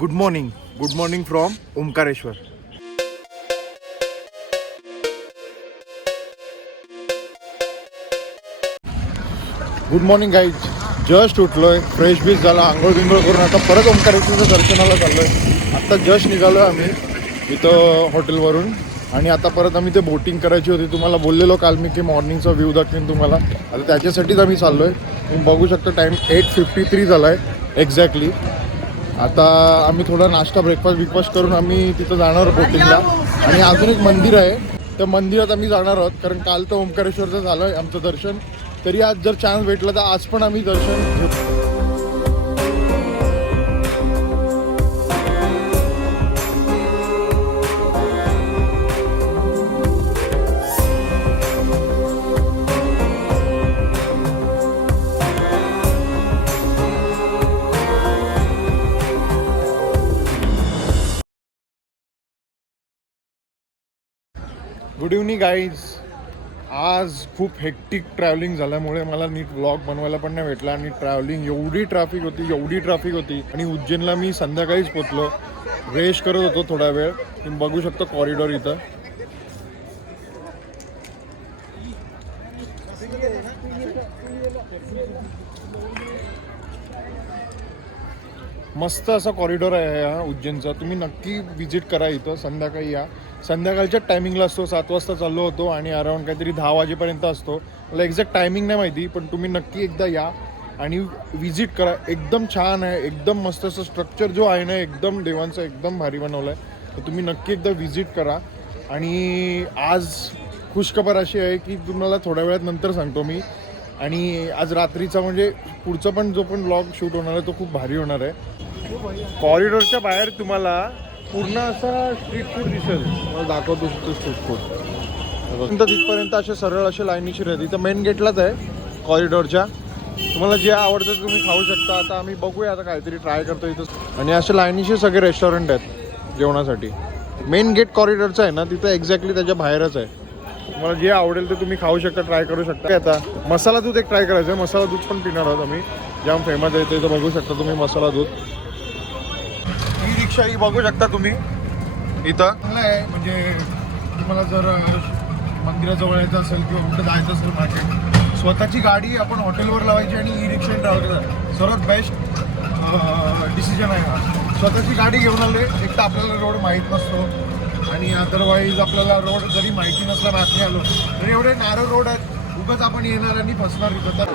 Good morning from Omkareshwar. Good morning guys. Just उठलोय, fresh बीस झाला, आंघोळ बिंघोळ करून आता परत ओंकारेश्वरच्या दर्शनाला चाललोय. आत्ता जस्ट निघालो आम्ही इथं हॉटेलवरून आणि आता परत आम्ही ते बोटिंग करायची होती. तुम्हाला बोललेलो काल मी की मॉर्निंगचा व्ह्यू दाखवेन तुम्हाला. आता त्याच्यासाठीच आम्ही चाललोय. तुम्ही बघू शकता टाईम 8:53 झाला आहे एक्झॅक्टली. आता आम्ही थोडा नाश्ता ब्रेकफास्ट करून आम्ही तिथं जाणार बोटिंगला. आणि अजून एक मंदिर आहे, त्या मंदिरात आम्ही जाणार आहोत कारण काल तर ओंकारेश्वरचं झालं आहे आमचं दर्शन. तरी आज जर चान्स भेटला तर आज पण आम्ही दर्शन घेऊ. Good evening guys. आज खूप हेक्टिक ट्रॅव्हलिंग झाल्यामुळे मला नीट व्लॉग बनवायला पण नाही भेटला. आणि ट्रॅव्हलिंग एवढी ट्रॅफिक होती आणि उज्जैनला मी संध्याकाळीच पोचलो. रेस्ट करत होतो थोडा वेळ. तुम्ही बघू शकता कॉरिडॉर इथं. मस्त असा कॉरिडॉर आहे हा उज्जैनचा. तुम्ही नक्की विजिट करा इथं. संध्याकाळी या. संध्याकाळच्या टायमिंगला असतो, 7 वाजता चाललो होतो आणि अराउंड काहीतरी 10 वाजेपर्यंत असतो. मला एक्झॅक्ट टायमिंग नाही माहिती, पण तुम्ही नक्की एकदा या आणि विजिट करा. एकदम छान आहे, एकदम मस्त असं स्ट्रक्चर जो आहे ना, एकदम देवांचं एकदम भारी बनवलं आहे. तर तुम्ही नक्की एकदा विजिट करा. आणि आज खुशखबर अशी आहे की तुम्हाला थोड्या वेळात नंतर सांगतो मी. आणि आज रात्रीचा म्हणजे पुढचा पण जो पण व्लॉग शूट होणार आहे तो खूप भारी होणार आहे. कॉरिडॉरच्या बाहेर तुम्हाला पूर्ण असा स्ट्रीट फूड दिसेल. मला दाखवतो स्ट्रीट फूड. तिथपर्यंत असे सरळ असे लाईनीशी राहते. तर मेन गेटलाच आहे कॉरिडॉरच्या. तुम्हाला जे आवडतं तुम्ही खाऊ शकता. आता आम्ही बघूया, आता काहीतरी ट्राय करतो इथं. आणि असे लाईनीशी सगळे रेस्टॉरंट आहेत जेवणासाठी. मेन गेट कॉरिडॉरचं आहे ना, तिथं एक्झॅक्टली त्याच्या बाहेरच आहे. तुम्हाला जे आवडेल ते तुम्ही खाऊ शकता, ट्राय करू शकता. आता मसाला दूध एक ट्राय करायचं आहे. मसाला दूध पण पिणार आहोत आम्ही. जाम फेमस आहे ते. बघू शकता तुम्ही मसाला दूध. ही रिक्षा ही बघू शकता तुम्ही इथं. चांगलं आहे म्हणजे तुम्हाला जर मंदिराजवळ यायचं असेल किंवा कुठं जायचं असेल मार्केट, स्वतःची गाडी आपण हॉटेलवर लावायची आणि ई रिक्षा ट्रॅव्हल करायचं. सर्वात बेस्ट डिसिजन आहे हा. स्वतःची गाडी घेऊन आले. एक तर आपल्याला रोड माहीत नसतो आणि अदरवाईज आपल्याला रोड जरी माहिती नसला मॅपने आलो तरी एवढे नॅरो रोड आहेत, उगाच आपण येणार आणि फसणार तिथं. तर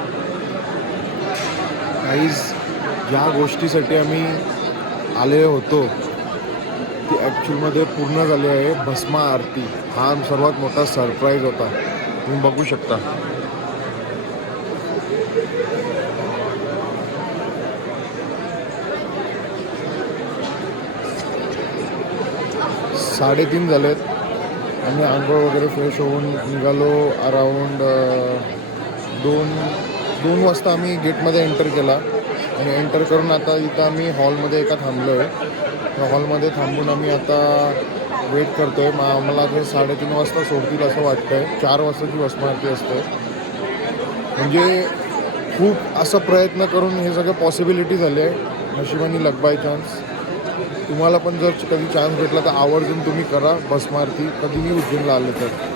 काहीच ज्या गोष्टीसाठी आम्ही आले होतो ती ॲक्च्युअलमध्ये पूर्ण झाली आहे. भस्मा आरती हा सर्वात मोठा सरप्राईज होता. तुम्ही बघू शकता. साडेतीन झालेत आणि आंघोळ वगैरे फ्रेश होऊन निघालो. अराऊंड 2 वाजता आम्ही गेटमध्ये एंटर केला. आणि एंटर करून आता इथं आम्ही हॉलमध्ये एका थांबलो आहे. त्या हॉलमध्ये थांबून आम्ही आता वेट करतो आहे. आम्हाला आता 3:30 वाजता सोडतील असं वाटतं आहे. 4 वाजताची भस्म आरती असते. म्हणजे खूप असा प्रयत्न करून हे सगळं पॉसिबिलिटी झाले आहे. नशिबाने लक बाय चान्स. तुम्हाला पण जर कधी चान्स भेटला तर आवर्जून तुम्ही करा भस्म आरती, कधीही उज्जैनला आले तर.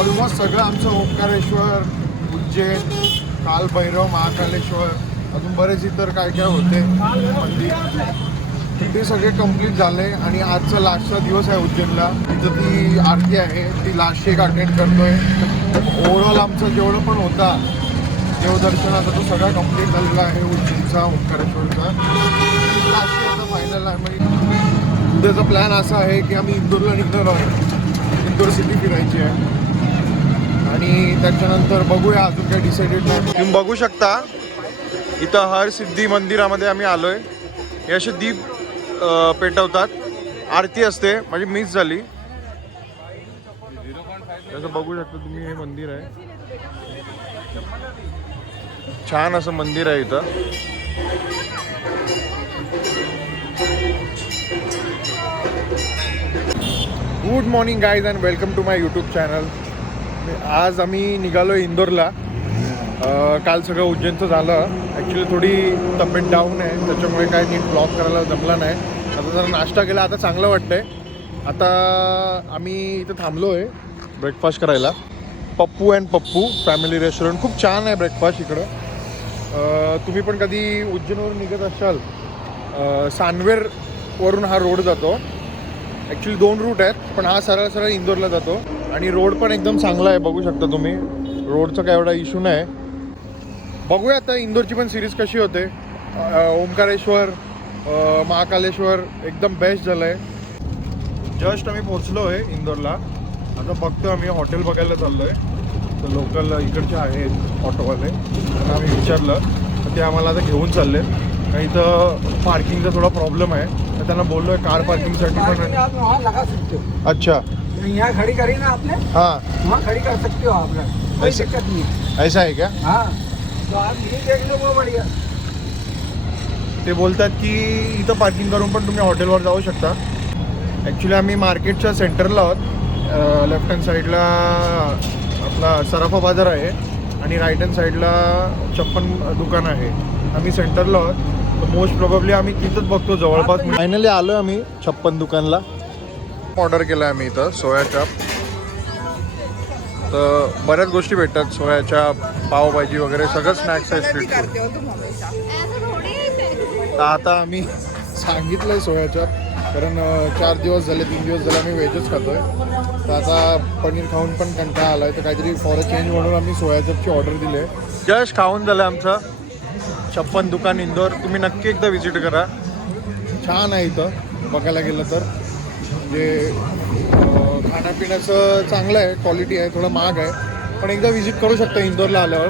ऑलमोस्ट सगळं आमचं ओंकारेश्वर, उज्जैन, कालभैरव, महाकालेश्वर, अजून बरेच इतर काय काय होते मंदिर, ते सगळे कंप्लीट झाले. आणि आजचा लास्टचा दिवस आहे उज्जैनला. तिथं ती आरती आहे, ती लास्टची एक अटेंड करतोय. ओव्हरऑल आमचं जेवढं पण होता देवदर्शनाचा तो सगळा कंप्लीट झालेला आहे. उज्जैनचा, ओंकारेश्वरचा लास्ट आता फायनल आहे. म्हणजे उद्याचा प्लॅन असा आहे की आम्ही इंदोरला निघणार आहोत. इंदोर सिटी फिरायची आहे आणि त्याच्यानंतर बघूया, अजून काही डिसाइडेड नाही. तुम्ही बघू शकता इथं हर सिद्धी मंदिरामध्ये आम्ही आलोय. हे असे दीप पेटवतात, आरती असते. माझी मिस झाली. जसं बघू शकता तुम्ही, हे मंदिर आहे, छान असं मंदिर आहे इथं. Good morning guys and welcome to my YouTube channel. आज आम्ही निघालो इंदोरला. काल सगळं उज्जैनचं झालं. ॲक्च्युली थोडी तब्येत डाऊन आहे, त्याच्यामुळे काय नीट ब्लॉग करायला जमला नाही. आता जरा नाश्ता केला, आता चांगलं वाटतंय. आता आम्ही इथं थांबलो आहे ब्रेकफास्ट करायला. Pappu and Pappu family restaurant, खूप छान आहे ब्रेकफास्ट इकडं. तुम्ही पण कधी उज्जैनवरून निघत असाल, सानवेरवरून हा रोड जातो. ॲक्च्युली 2 रूट आहेत, पण हा सरळ सरळ इंदोरला जातो. आणि रोड पण एकदम चांगला आहे, बघू शकता तुम्ही. रोडचा काय एवढा इश्यू नाही. बघूया आता इंदोरची पण सिरीज कशी होते. ओंकारेश्वर, महाकालेश्वर एकदम बेस्ट झालं आहे. जस्ट आम्ही पोचलो आहे इंदोरला. आता बघतो आम्ही हॉटेल बघायला चाललो आहे. तर लोकल इकडचे आहेत ऑटोवाले, त्यांना आम्ही विचारलं तर ते आम्हाला आता घेऊन चालले. आणि इथं पार्किंगचा थोडा प्रॉब्लेम आहे, तर त्यांना बोललो आहे कार पार्किंगसाठी पण. अच्छा, यहाँ खड़ी करी ना आपने, हाँ वहाँ खड़ी कर सकते हो आप लोग, कोई दिक्कत नहीं है. ऐसा आहे का? हाँ, तो आप ये देख लो, वो बढ़िया. ते बोलतात की इथं पार्किंग करून पण तुम्ही हॉटेलवर जाऊ शकता. ॲक्च्युली आम्ही मार्केटच्या सेंटरला आहोत. लेफ्ट हँड साईडला आपला सराफा बाजार आहे आणि राईट हँड साईडला छप्पन दुकान आहे. आम्ही सेंटरला आहोत, तर मोस्ट प्रोबेबली आम्ही तिथंच बघतो जवळपास. फायनली आलो आम्ही छप्पन दुकानला. ऑर्डर केला आम्ही इथं सोया चाप. तर बऱ्याच गोष्टी भेटतात, सोया चाप, पावभाजी वगैरे सगळं स्नॅक्स आहे स्ट्रीट फूड. तर आता आम्ही सांगितलं आहे सोया चाप, कारण 4 दिवस झाले, 3 दिवस झाले आम्ही व्हेजच खातो आहे. तर आता पनीर खाऊन पण कंटाळा आला आहे, तर काहीतरी फॉर अ चेंज म्हणून आम्ही सोया चापची ऑर्डर दिली आहे. जस्ट खाऊन झालं आमचं 56 दुकान इंदोर. तुम्ही नक्की एकदा व्हिजिट करा, छान आहे इथं बघायला गेलं तर. म्हणजे खाण्यापिण्याचं चांगलं आहे, क्वालिटी आहे, थोडं महाग आहे, पण एकदा व्हिजिट करू शकता इंदोरला आल्यावर.